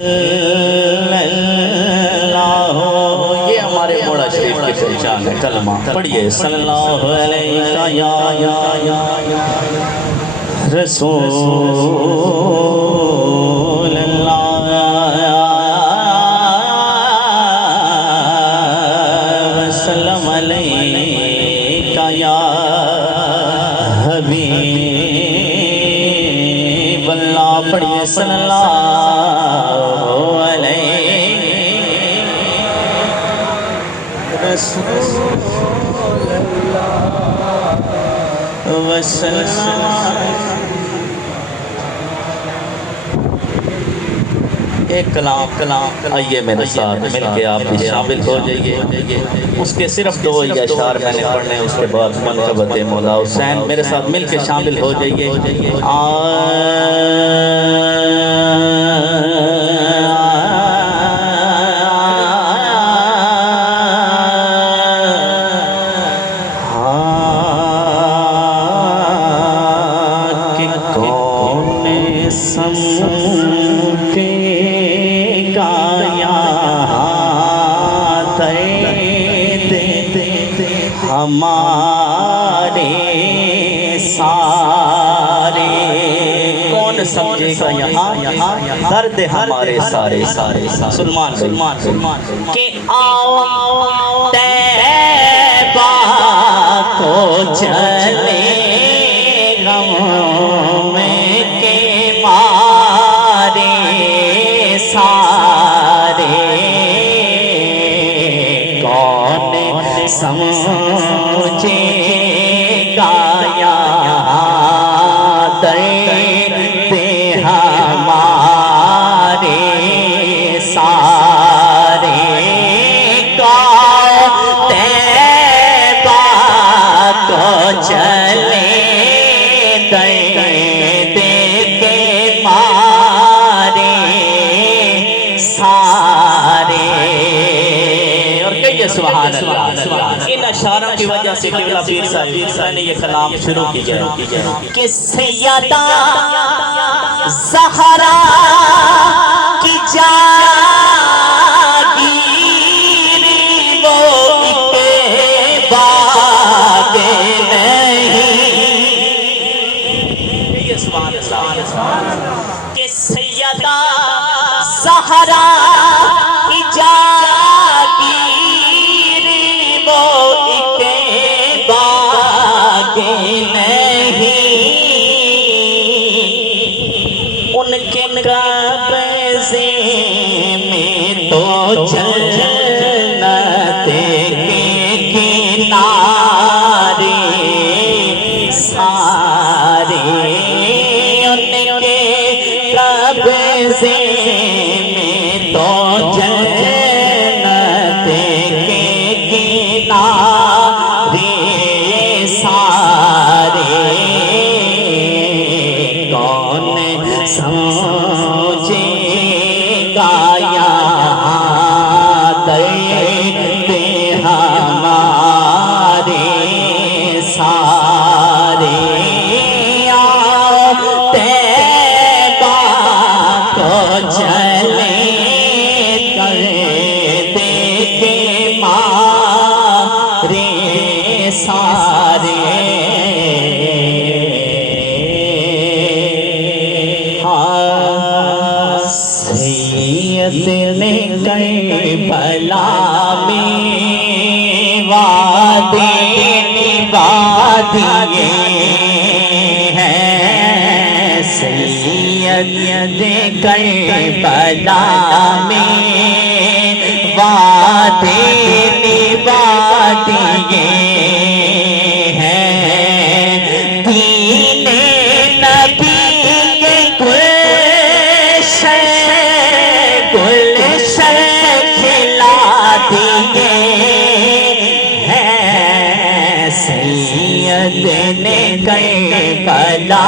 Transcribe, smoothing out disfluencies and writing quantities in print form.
یہ ہمارے مولا شریف کی پہچان ہے۔ کلمہ پڑھئے صلی اللہ علیہ یا رسول اللہ وسلم علیہ یا حبیب اللہ۔ پڑھئے صلی اللہ وسلم۔ ایک کلام آئیے میرے ساتھ مل کے آپ بھی شامل ہو جائیے۔ اس کے صرف دو اشعار میں نے پڑھنے، اس کے بعد منقبت مولا حسین۔ میرے ساتھ مل کے شامل ہو جائیے۔ ہمارے سارے کون سمجھے گا یہاں درد ہمارے سارے سلمان کہ آؤ طیبہ کو چلے غم میں کے مارے سارے کون سمجھے گا یہاں درد ہمارے سارے طیبہ کو چلے درد کے مارے سارے۔ اور کہیے سبحان اللہ۔ ان اشعاروں کی وجہ سے قبلہ پیر صاحب میں نے یہ کلام شروع کیا کہ سیدہ زہرا کی جاگیری وہ ایک باغ نہیں۔ یہ سبحان اللہ کہ سیدہ زہرا کی جاگیری وہ ایک باغ نہیں، ان کے قبضے میں تو جنت کے کنارے سارے، ان کے قبضے میں تو جنت کے کنارے سارے کون سمجھے گا یہاں درد ہمارے سارے طیبہ کو چلے درد کے مارے سارے۔ سید نے کربلا میں وعدے نبھا دیے ہیں، سید نے کربلا میں وعدے نبھا دیے ہیں، دین نبی کے گلشن کھلا دیے ہیں، سید نے کربلا